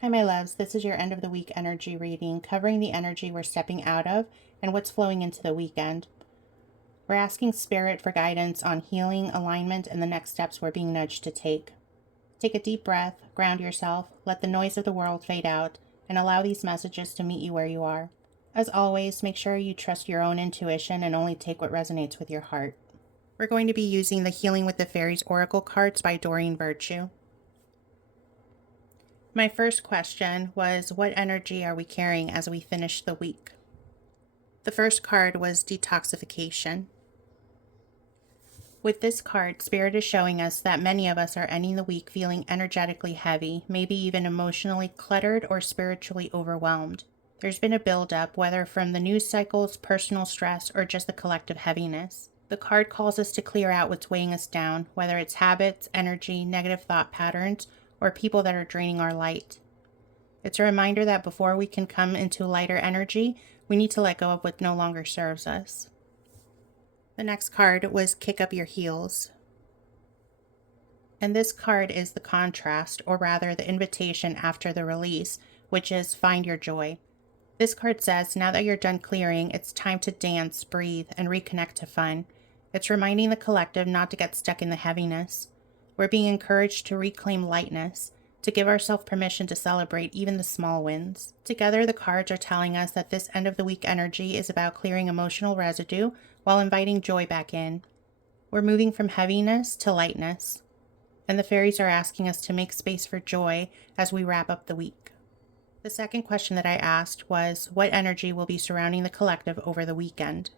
Hi, my loves. This is your end of the week energy reading, covering the energy we're stepping out of and what's flowing into the weekend. We're asking Spirit for guidance on healing, alignment, and the next steps we're being nudged to take. Take a deep breath, ground yourself, let the noise of the world fade out, and allow these messages to meet you where you are. As always, make sure you trust your own intuition and only take what resonates with your heart. We're going to be using the Healing with the Fairies Oracle cards by Doreen Virtue. My first question was, what energy are we carrying as we finish the week? The first card was detoxification. With this card, Spirit is showing us that many of us are ending the week feeling energetically heavy, maybe even emotionally cluttered or spiritually overwhelmed. There's been a buildup, whether from the news cycles, personal stress, or just the collective heaviness. The card calls us to clear out what's weighing us down, whether it's habits, energy, negative thought patterns, or people that are draining our light. It's a reminder that before we can come into lighter energy, we need to let go of what no longer serves us. The next card was Kick Up Your Heels. And this card is the contrast, or rather the invitation after the release, which is Find Your Joy. This card says, now that you're done clearing, it's time to dance, breathe, and reconnect to fun. It's reminding the collective not to get stuck in the heaviness. We're being encouraged to reclaim lightness, to give ourselves permission to celebrate even the small wins. Together, the cards are telling us that this end of the week energy is about clearing emotional residue while inviting joy back in. We're moving from heaviness to lightness, and the fairies are asking us to make space for joy as we wrap up the week. The second question that I asked was, what energy will be surrounding the collective over the weekend?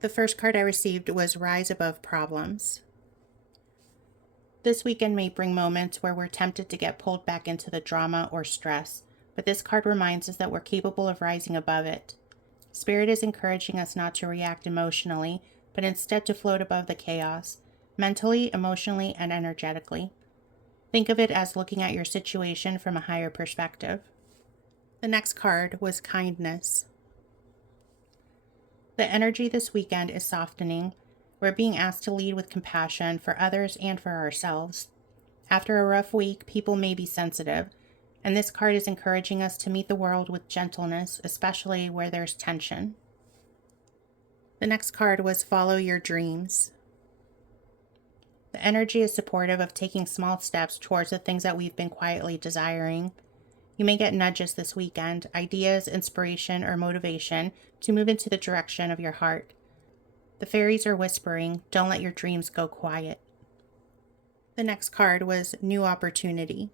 The first card I received was Rise Above Problems. This weekend may bring moments where we're tempted to get pulled back into the drama or stress, but this card reminds us that we're capable of rising above it. Spirit is encouraging us not to react emotionally, but instead to float above the chaos, mentally, emotionally, and energetically. Think of it as looking at your situation from a higher perspective. The next card was Kindness. The energy this weekend is softening. We're being asked to lead with compassion for others and for ourselves. After a rough week, people may be sensitive, and this card is encouraging us to meet the world with gentleness, especially where there's tension. The next card was Follow Your Dreams. The energy is supportive of taking small steps towards the things that we've been quietly desiring. You may get nudges this weekend, ideas, inspiration, or motivation to move into the direction of your heart. The fairies are whispering, don't let your dreams go quiet. The next card was New Opportunity.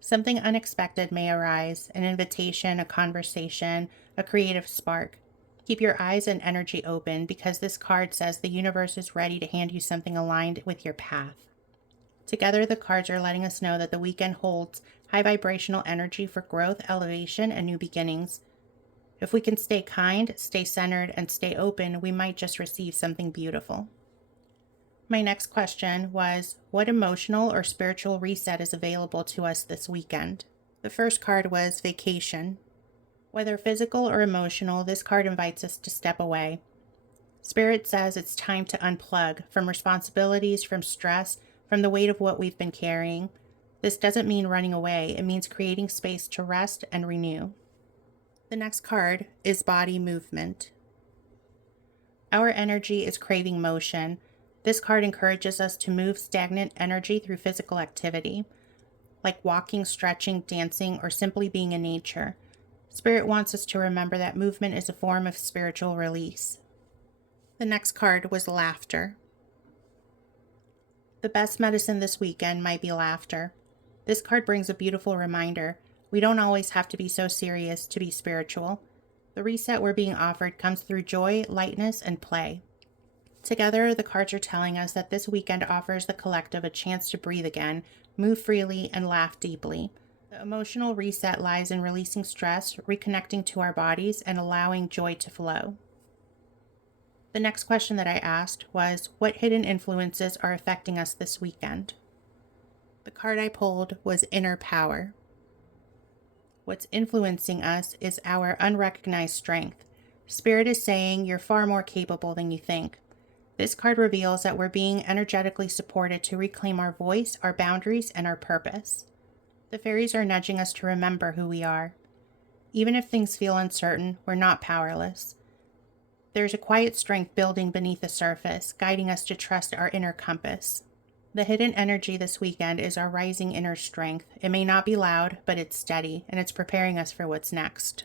Something unexpected may arise, an invitation, a conversation, a creative spark. Keep your eyes and energy open because this card says the universe is ready to hand you something aligned with your path. Together, the cards are letting us know that the weekend holds high vibrational energy for growth, elevation, and new beginnings. If we can stay kind, stay centered, and stay open, we might just receive something beautiful. My next question was, what emotional or spiritual reset is available to us this weekend? The first card was Vacation. Whether physical or emotional, this card invites us to step away. Spirit says it's time to unplug from responsibilities, from stress, from the weight of what we've been carrying. This doesn't mean running away, it means creating space to rest and renew. The next card is Body Movement. Our energy is craving motion. This card encourages us to move stagnant energy through physical activity, like walking, stretching, dancing, or simply being in nature. Spirit wants us to remember that movement is a form of spiritual release. The next card was Laughter. The best medicine this weekend might be laughter. This card brings a beautiful reminder. We don't always have to be so serious to be spiritual. The reset we're being offered comes through joy, lightness, and play. Together, the cards are telling us that this weekend offers the collective a chance to breathe again, move freely, and laugh deeply. The emotional reset lies in releasing stress, reconnecting to our bodies, and allowing joy to flow. The next question that I asked was, what hidden influences are affecting us this weekend? The card I pulled was Inner Power. What's influencing us is our unrecognized strength. Spirit is saying you're far more capable than you think. This card reveals that we're being energetically supported to reclaim our voice, our boundaries, and our purpose. The fairies are nudging us to remember who we are. Even if things feel uncertain, we're not powerless. There's a quiet strength building beneath the surface, guiding us to trust our inner compass. The hidden energy this weekend is our rising inner strength. It may not be loud, but it's steady, and it's preparing us for what's next.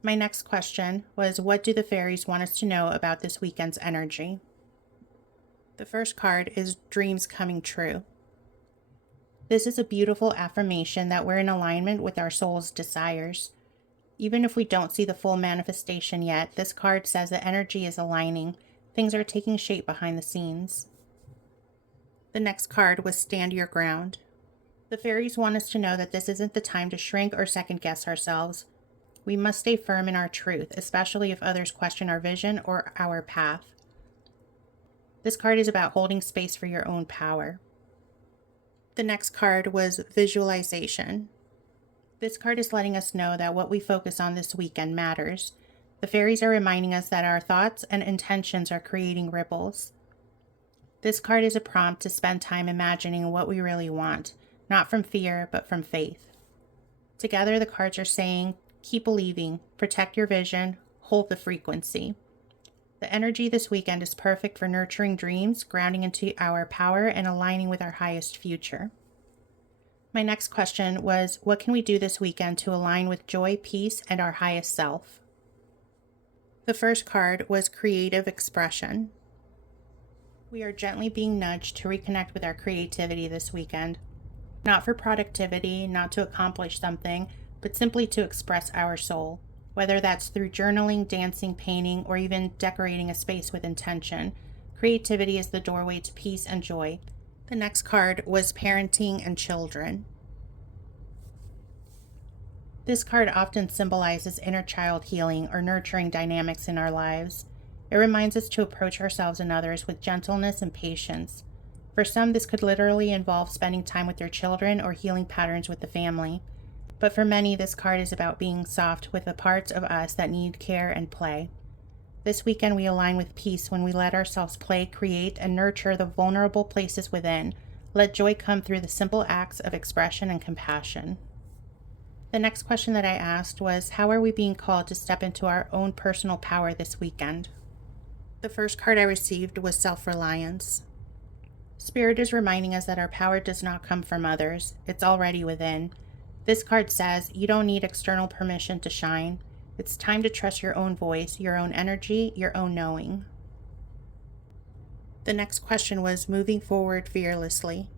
My next question was, what do the fairies want us to know about this weekend's energy? The first card is Dreams Coming True. This is a beautiful affirmation that we're in alignment with our soul's desires. Even if we don't see the full manifestation yet, this card says that energy is aligning. Things are taking shape behind the scenes. The next card was Stand Your Ground. The fairies want us to know that this isn't the time to shrink or second guess ourselves. We must stay firm in our truth, especially if others question our vision or our path. This card is about holding space for your own power. The next card was Visualization. This card is letting us know that what we focus on this weekend matters. The fairies are reminding us that our thoughts and intentions are creating ripples. This card is a prompt to spend time imagining what we really want, not from fear, but from faith. Together, the cards are saying, keep believing, protect your vision, hold the frequency. The energy this weekend is perfect for nurturing dreams, grounding into our power, and aligning with our highest future. My next question was, what can we do this weekend to align with joy, peace, and our highest self? The first card was Creative Expression. We are gently being nudged to reconnect with our creativity this weekend. Not for productivity, not to accomplish something, but simply to express our soul. Whether that's through journaling, dancing, painting, or even decorating a space with intention, creativity is the doorway to peace and joy. The next card was Parenting and Children. This card often symbolizes inner child healing or nurturing dynamics in our lives. It reminds us to approach ourselves and others with gentleness and patience. For some, this could literally involve spending time with their children or healing patterns with the family. But for many, this card is about being soft with the parts of us that need care and play. This weekend, we align with peace when we let ourselves play, create, and nurture the vulnerable places within. Let joy come through the simple acts of expression and compassion. The next question that I asked was, how are we being called to step into our own personal power this weekend? The first card I received was Self-Reliance. Spirit is reminding us that our power does not come from others. It's already within. This card says you don't need external permission to shine. It's time to trust your own voice, your own energy, your own knowing. The next question was moving forward fearlessly.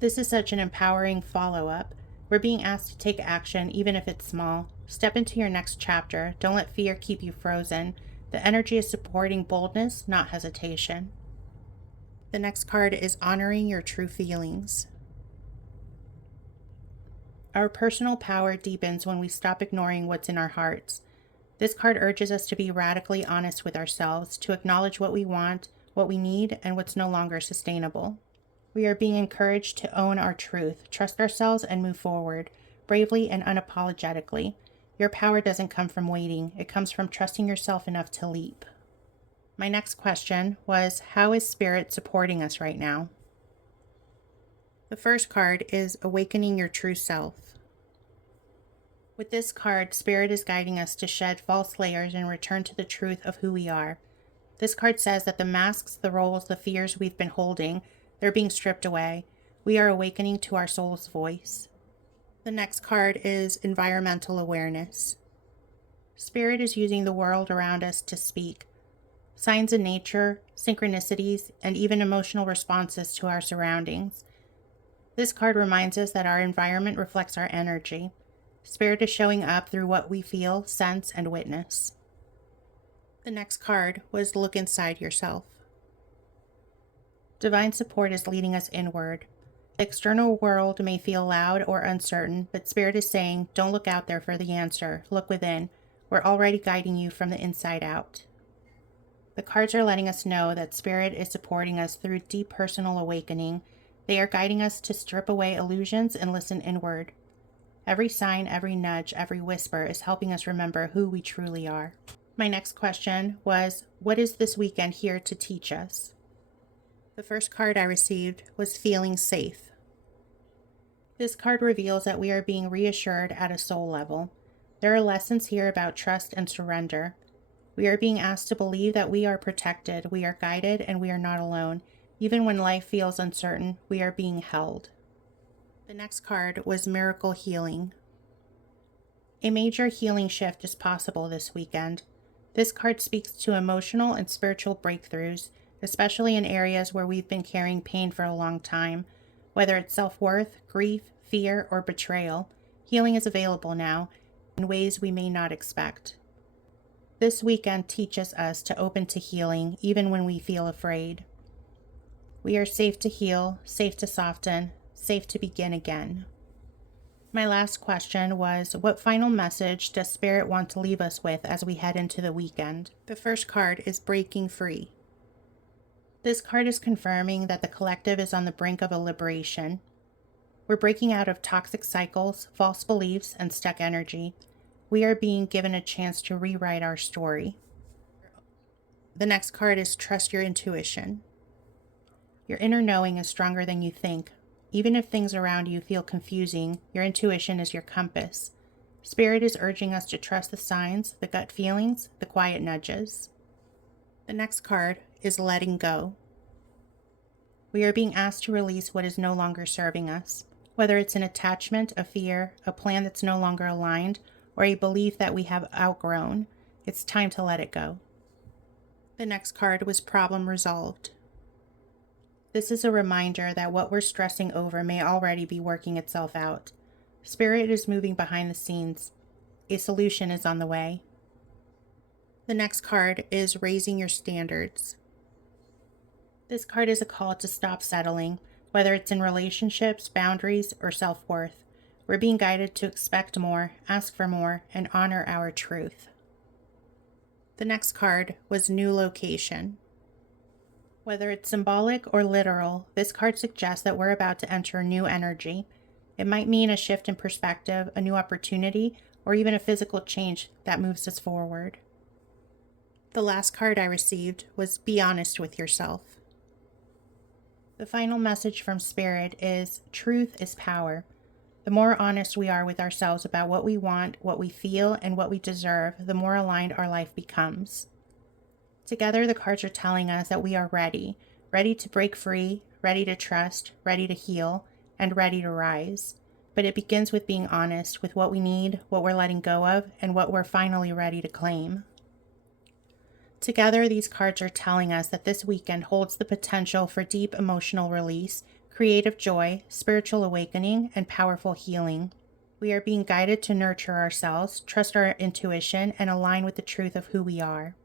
This is such an empowering follow-up. We're being asked to take action, even if it's small. Step into your next chapter. Don't let fear keep you frozen. The energy is supporting boldness, not hesitation. The next card is Honoring Your True Feelings. Our personal power deepens when we stop ignoring what's in our hearts. This card urges us to be radically honest with ourselves, to acknowledge what we want, what we need, and what's no longer sustainable. We are being encouraged to own our truth, trust ourselves, and move forward, bravely and unapologetically. Your power doesn't come from waiting. It comes from trusting yourself enough to leap. My next question was, how is Spirit supporting us right now? The first card is Awakening Your True Self. With this card, Spirit is guiding us to shed false layers and return to the truth of who we are. This card says that the masks, the roles, the fears we've been holding, they're being stripped away. We are awakening to our soul's voice. The next card is Environmental Awareness. Spirit is using the world around us to speak. Signs in nature, synchronicities, and even emotional responses to our surroundings. This card reminds us that our environment reflects our energy. Spirit is showing up through what we feel, sense, and witness. The next card was Look Inside Yourself. Divine support is leading us inward. The external world may feel loud or uncertain, but Spirit is saying, don't look out there for the answer. Look within. We're already guiding you from the inside out. The cards are letting us know that Spirit is supporting us through deep personal awakening. They are guiding us to strip away illusions and listen inward. Every sign, every nudge, every whisper is helping us remember who we truly are. My next question was, what is this weekend here to teach us? The first card I received was feeling safe. This card reveals that we are being reassured at a soul level. There are lessons here about trust and surrender. We are being asked to believe that we are protected, we are guided, and we are not alone. Even when life feels uncertain, we are being held. The next card was miracle healing. A major healing shift is possible this weekend. This card speaks to emotional and spiritual breakthroughs, especially in areas where we've been carrying pain for a long time. Whether it's self-worth, grief, fear, or betrayal, healing is available now in ways we may not expect. This weekend teaches us to open to healing even when we feel afraid. We are safe to heal, safe to soften, safe to begin again. My last question was, what final message does Spirit want to leave us with as we head into the weekend? The first card is breaking free. This card is confirming that the collective is on the brink of a liberation. We're breaking out of toxic cycles, false beliefs, and stuck energy. We are being given a chance to rewrite our story. The next card is trust your intuition. Your inner knowing is stronger than you think. Even if things around you feel confusing, your intuition is your compass. Spirit is urging us to trust the signs, the gut feelings, the quiet nudges. The next card is letting go. We are being asked to release what is no longer serving us, whether it's an attachment, a fear, a plan that's no longer aligned, or a belief that we have outgrown. It's time to let it go. The next card was problem resolved. This is a reminder that what we're stressing over may already be working itself out. Spirit is moving behind the scenes. A solution is on the way. The next card is raising your standards. This card is a call to stop settling, whether it's in relationships, boundaries, or self-worth. We're being guided to expect more, ask for more, and honor our truth. The next card was new location. Whether it's symbolic or literal, this card suggests that we're about to enter new energy. It might mean a shift in perspective, a new opportunity, or even a physical change that moves us forward. The last card I received was be honest with yourself. The final message from Spirit is truth is power. The more honest we are with ourselves about what we want, what we feel, and what we deserve, the more aligned our life becomes. Together, the cards are telling us that we are ready to break free, ready to trust, ready to heal, and ready to rise. But it begins with being honest with what we need, what we're letting go of, and what we're finally ready to claim. Together, these cards are telling us that this weekend holds the potential for deep emotional release, creative joy, spiritual awakening, and powerful healing. We are being guided to nurture ourselves, trust our intuition, and align with the truth of who we are.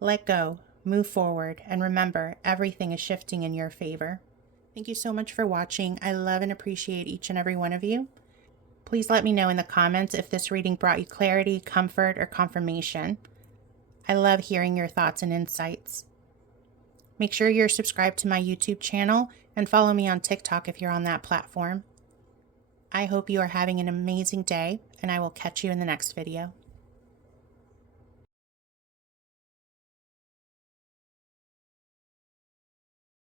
Let go, move forward, and remember, everything is shifting in your favor. Thank you so much for watching. I love and appreciate each and every one of you. Please let me know in the comments if this reading brought you clarity, comfort, or confirmation. I love hearing your thoughts and insights. Make sure you're subscribed to my YouTube channel and follow me on TikTok if you're on that platform. I hope you are having an amazing day, and I will catch you in the next video.